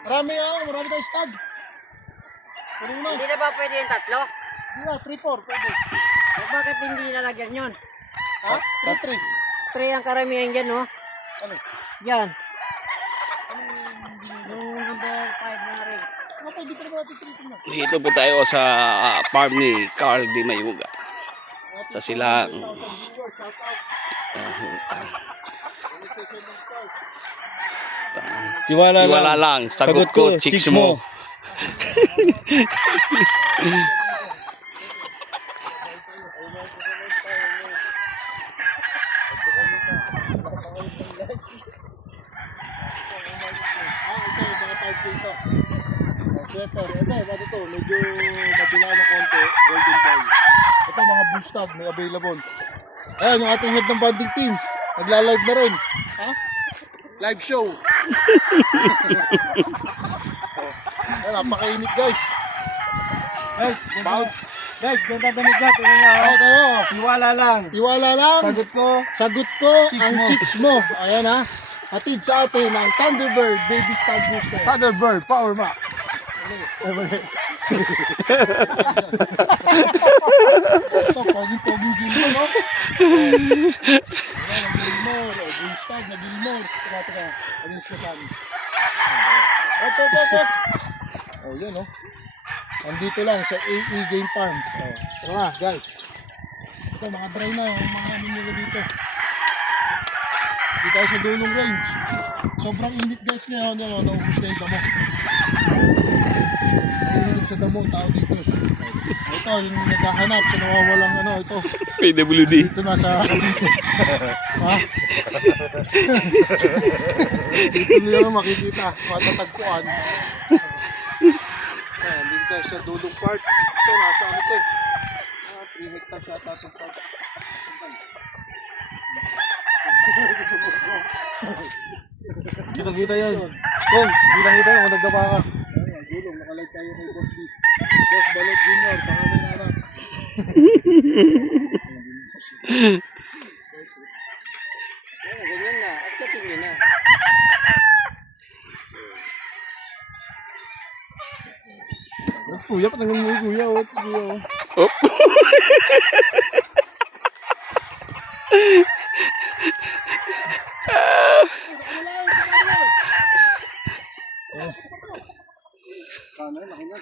Marami tayong stag. Puro na. Hindi na ba pwede yung tatlo? Hindi na, 3-4, pwede. Eh, bakit hindi nalagyan yun? Ha? 3-3. 3 ang karamihan dyan, no? Ano? Yan. Yung number 5 na rin. Ano pwede pa naman natin 3-3 na? Dito po tayo sa farm ni Carl Di Mayuga. Sa silang Tiwala lang, sagot ko, chicks mo. Sweater. Ito, ba't ito? Medyo madilaw na konti. Golden boy. Ito, mga blue stag. May available. Ayan, yung ating head ng banding team. Nagla-live na rin. Ha? Live show. Ayan, napakainit guys. Guys, Bound. guys, ganda damit ka. Tingnan nyo. Ano? Tiwala lang. Tiwala lang. Sagot ko, Sagot ko ang chicks mo. Ayan ha. Hatid sa atin ang Thunderbird Baby Stag Booster. Thunderbird, power ma. Ito, poging Gilmore, no? Ayan, ang Gilmore. O, Blue Stag na Gilmore. Teka. Alis ko saan. Ito. O, yan, no? Nandito lang sa AE Game Farm. O, ito nga, guys. Ito, mga dry na. Yung mga nila dito. Dito tayo sa dulong range. Sobrang init guys ngayon. Yan, o, naubos na yung damo. Nahihilig sa damo ang tao dito. Ito, yung naghahanap sa nawawalang ano, ito. PWD. Ito na sa... ha? Dito nyo na makikita. Matatagpuan. Ayan, dito tayo sa dulong part. Ito, nasa ano ito eh. 3 hectares yata itong part. Kita yan. Kung, kita yung nagdapa ka. Ayan, gulong. Nakalight tayo kay Boss B. Boss Balot Junior. Pangalan na anak. Ayan, ganyan na. At katingin na. Mas kuya, patangan mo yung kuya. Oh, kuya. Oh. Op. Sana, laki na.